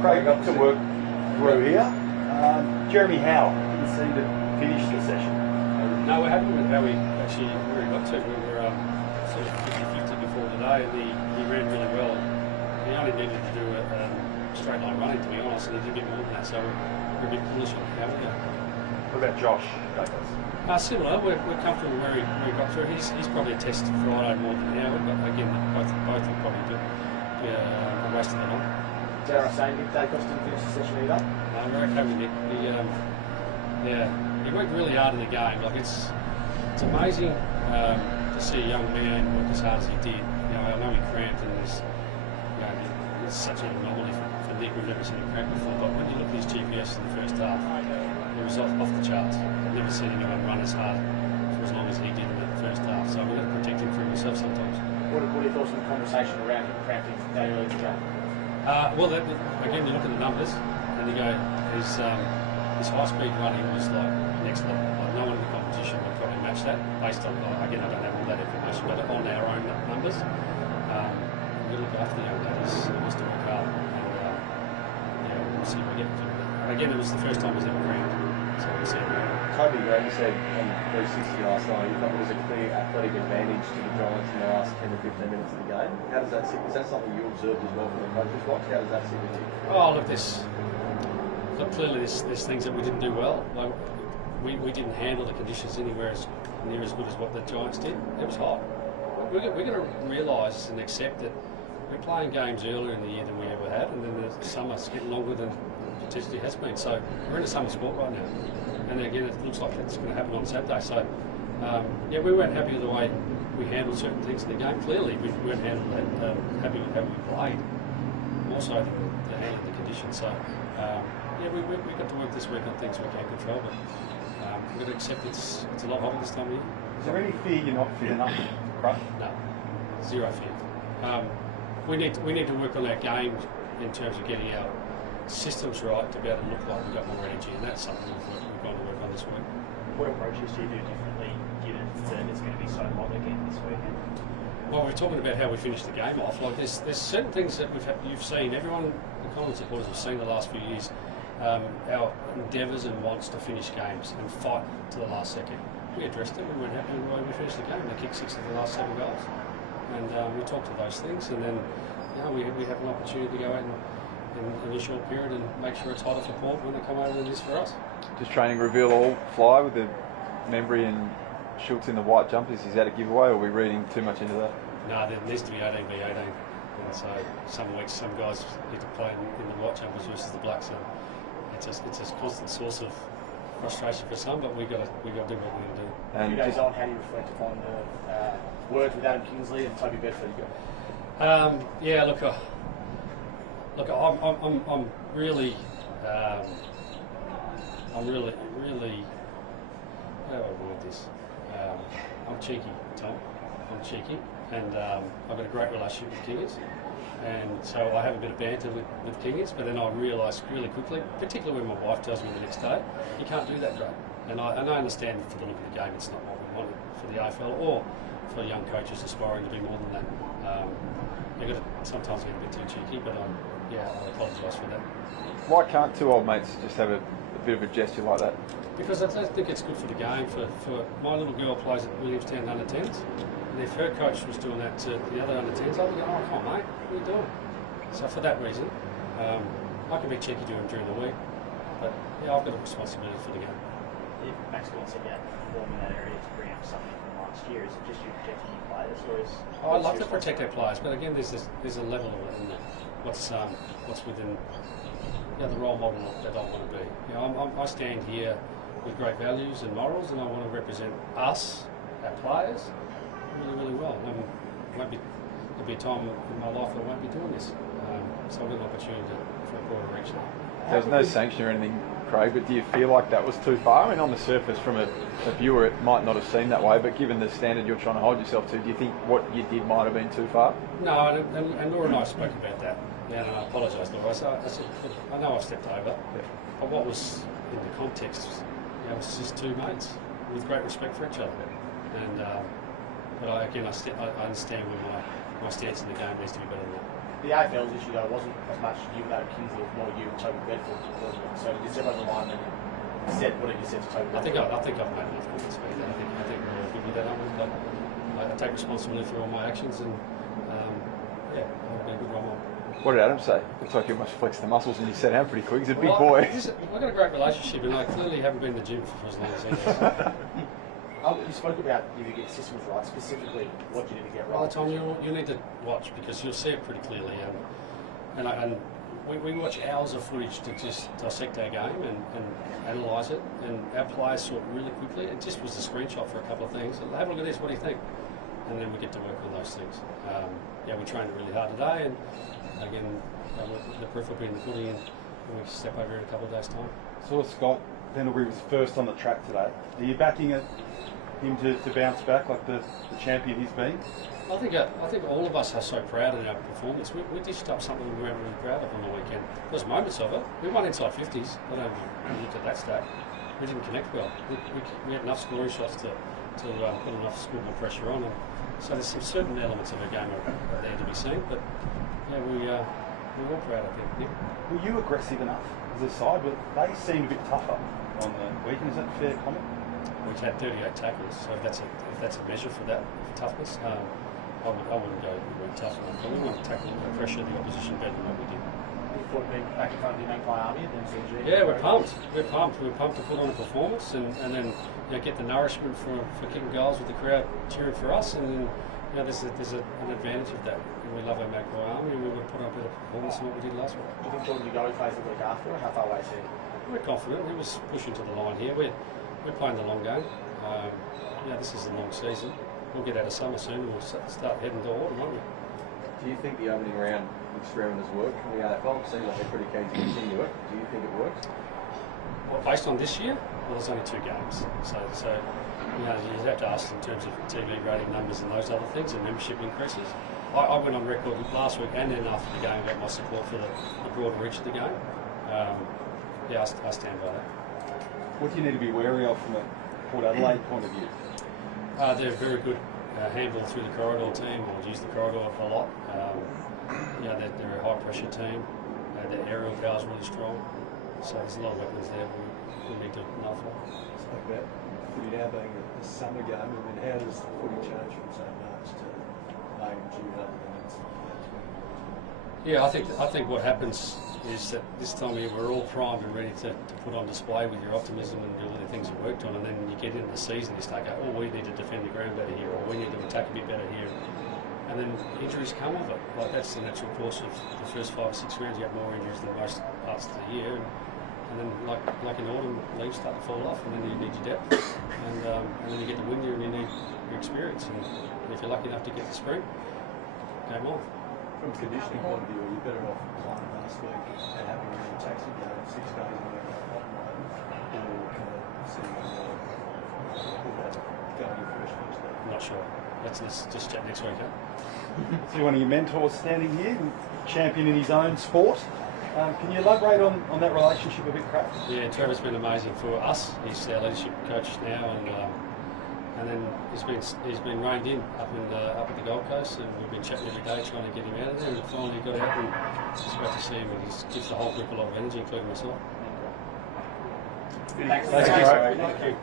Craig, got to work through here. Jeremy Howe didn't seem to finish the session. No, we're happy with how we actually got to. We were sort of 50-50 before today, and he ran really well. He only needed to do a straight line running, to be honest, and he did a bit more than that, so we're a bit bullish on how we go. What about Josh? Similar, we're comfortable where he got through. He's probably a test Friday more than Howard, but again, both will probably do a waste of the night. Dare I say, Nick Dacos didn't finish the session either? No, we're okay with Nick. He worked really hard in the game. Like it's amazing to see a young man work as hard as he did. You know, I know he cramped, and it's such an anomaly for Nick. We've never seen him cramp before. But when you look at his GPS in the first half, it was off the charts. I've never seen anyone run as hard for as long as he did in that first half. So we've got to protect him from himself sometimes. What are your thoughts on the conversation around him cramping that early in the game? Well, again, you look at the numbers, and you go, his high-speed running was like next level. Like no one in the competition would probably match that, based on, again, I don't have all that information, but on our own numbers. We look after the young ladies, just to work hard, and we'll see if we get to it. Again, it was the first time he's ever cramped, so we'll see. Toby Graham said on 360 last night he thought there was a clear athletic advantage to the Giants in the last 10 to 15 minutes of the game. How does that sit? Is that something you observed as well from the coach's box? How does that sit with you? Oh, look, clearly there's things that we didn't do well. Like we didn't handle the conditions anywhere near as good as what the Giants did. It was hot. We're going to realise and accept that we're playing games earlier in the year than we ever have, and then the summer's getting longer than potentially has been. So we're in a summer sport right now. And again, it looks like it's going to happen on Saturday. So, we weren't happy with the way we handled certain things in the game. Clearly, we weren't happy with how we played, more so than the handling the conditions. So, we got to work this week on things we can't control, but we've got to accept it's a lot hotter this time of year. Is there any fear you're not fit enough, Craig? No, zero fear. We need to work on our game in terms of getting our systems right to be able to look like we've got more energy, and that's something we've got to work on this week. What approaches do you do differently given that it's going to be so hot again this weekend? Well, we're talking about how we finish the game off. Like there's certain things that you've seen. Everyone, the Collingwood supporters, have seen the last few years. Our endeavours and wants to finish games and fight to the last second. We addressed it. We weren't happy with the way we finished the game. They kicked 6 of the last 7 goals, and we talked to those things. And then, we have an opportunity to go out in a short period and make sure it's hotter for Port when they come over than it is for us. Does training reveal all fly with the Membry and Schultz in the white jumpers? Is that a giveaway, or are we reading too much into that? No, there needs to be 18v18. And so some weeks, some guys need to play in the white jumpers versus the blacks. And it's a constant source of frustration for some, but we've got to do what we're going to do. And 2 days on, how do you reflect upon the words with Adam Kingsley and Toby Bedford? I'm really, how do I word this? I'm cheeky, Tom. I'm cheeky, and I've got a great relationship with Kingers, and so I have a bit of banter with Kingers, but then I realise really quickly, particularly when my wife tells me the next day, you can't do that, great. And I understand for the look of the game, it's not what we wanted for the AFL or for young coaches aspiring to be more than that. You've got to sometimes get a bit too cheeky, but I apologise for that. Why can't 2 old mates just have a bit of a gesture like that? Because I don't think it's good for the game. For my little girl plays at Williamstown under 10s, and if her coach was doing that to the other under 10s, I'd be going, oh, come on, mate, what are you doing? So for that reason, I can be cheeky to him during the week, but I've got a responsibility for the game. If Max wants to perform in that area to bring up something from last year, is it just you protecting your players, or is? I'd love to protect our players, but again, there's a level of it in what's within the role model that I want to be. I stand here with great values and morals, and I want to represent us, our players, really, really well. There'll be a time in my life I won't be doing this, so I've got an opportunity for a broader reach now. There was no sanction or anything, Craig, but do you feel like that was too far? I mean, on the surface, from a viewer, it might not have seemed that way, but given the standard you're trying to hold yourself to, do you think what you did might have been too far? No, and Laura and I spoke about that. And I apologise, Laura. I said, I know I've stepped over, but what was in the context was just 2 mates with great respect for each other. And but I understand where my stance in the game needs to be better than that. the AFL's issue though wasn't as much you and Kingsley, it was more you and Toby Bedford, wasn't it? So you step over the line and you said what did you say to Toby Bedford? I think I've made enough comments about that. I think we're good with that. I take responsibility for all my actions, and I'll be a good role model. What did Adam say? Looks like you must flex the muscles, and you set out pretty quick. He's a big Well, boy. I've got a great relationship, and I clearly haven't been in the gym for as long as he has. You spoke about you to get systems right. Specifically, what do you need to get right? Well, Tom, you need to watch because you'll see it pretty clearly. And we watch hours of footage to just dissect our game and analyse it. And our players saw it really quickly. It just was a screenshot for a couple of things. Have a look at this. What do you think? And then we get to work on those things. We trained really hard today, and again, the proof will be in the footy, and we step over in a couple of days' time. Saw Scott Pendlebury was first on the track today. Are you backing him to bounce back like the champion he's been? I think all of us are so proud of our performance. We dished up something we weren't really proud of on the weekend. There was moments of it. We won inside 50s. I don't know if you looked at that stat. We didn't connect well. We had enough scoring shots to put enough scorable pressure on. And so there's some certain elements of our game are there to be seen. But we're all proud of it. Were you aggressive enough as a side? But they seemed a bit tougher on the weekend. Is that a fair comment? We've had 38 tackles, so if that's a measure for that toughness, I wouldn't go we went tough on them. But we want to tackle and pressure the opposition better than what we did. You thought being back in front of the Magpie Army and then CG? Yeah, we're pumped. We're pumped to put on a performance and then get the nourishment for kicking goals with the crowd cheering for us, and then there's an advantage of that. And we love our Magpie Army, and we would put on a better performance than what we did last week. Do you think Jordan Ugoe plays the week after, or how far away is he? We're confident. He was pushing to the line here. We're playing the long game. This is a long season. We'll get out of summer soon, and we'll start heading to autumn, won't we? Do you think the opening round experiment has worked from the AFL? It seems like they're pretty keen to continue it. Do you think it works? Well, based on this year, there's only 2 games. So you have to ask in terms of TV rating numbers and those other things and membership increases. I went on record last week and then after the game about my support for the broader reach of the game. I stand by that. What do you need to be wary of from a Port Adelaide point of view? They're very good handball through the corridor team. I'll use the corridor a lot. They're a high pressure team. Their aerial power is really strong. So there's a lot of weapons there we need to know for. Spoke about footy now being a summer game. I mean, how does footy change from St March to May and June? Yeah, I think what happens is that this time of year we're all primed and ready to put on display with your optimism and all the things you worked on, and then you get into the season, you start going, we need to defend the ground better here, or we need to attack a bit better here, and then injuries come of it. Like that's the natural course of the first 5 or 6 rounds. You have more injuries than most parts of the year, and then like in autumn, leaves start to fall off, and then you need your depth, and then you get the wind year and you need your experience, and if you're lucky enough to get to spring, game on. From a conditioning point of view, are you better off playing last week and having a real taxi game 6 days away from the or kind of sitting on going in fresh Thursday? I'm not sure. Let's just chat next week, huh? See one of your mentors standing here, champion in his own sport. Can you elaborate on that relationship a bit, Craig? Yeah, Trevor's been amazing for us. He's our leadership coach now, and then he's been reined in up at the Gold Coast, and we've been chatting every day trying to get him out of there, and finally got out, and it's great to see him, and he gives the whole group a lot of energy, including myself. Thanks. Thank you.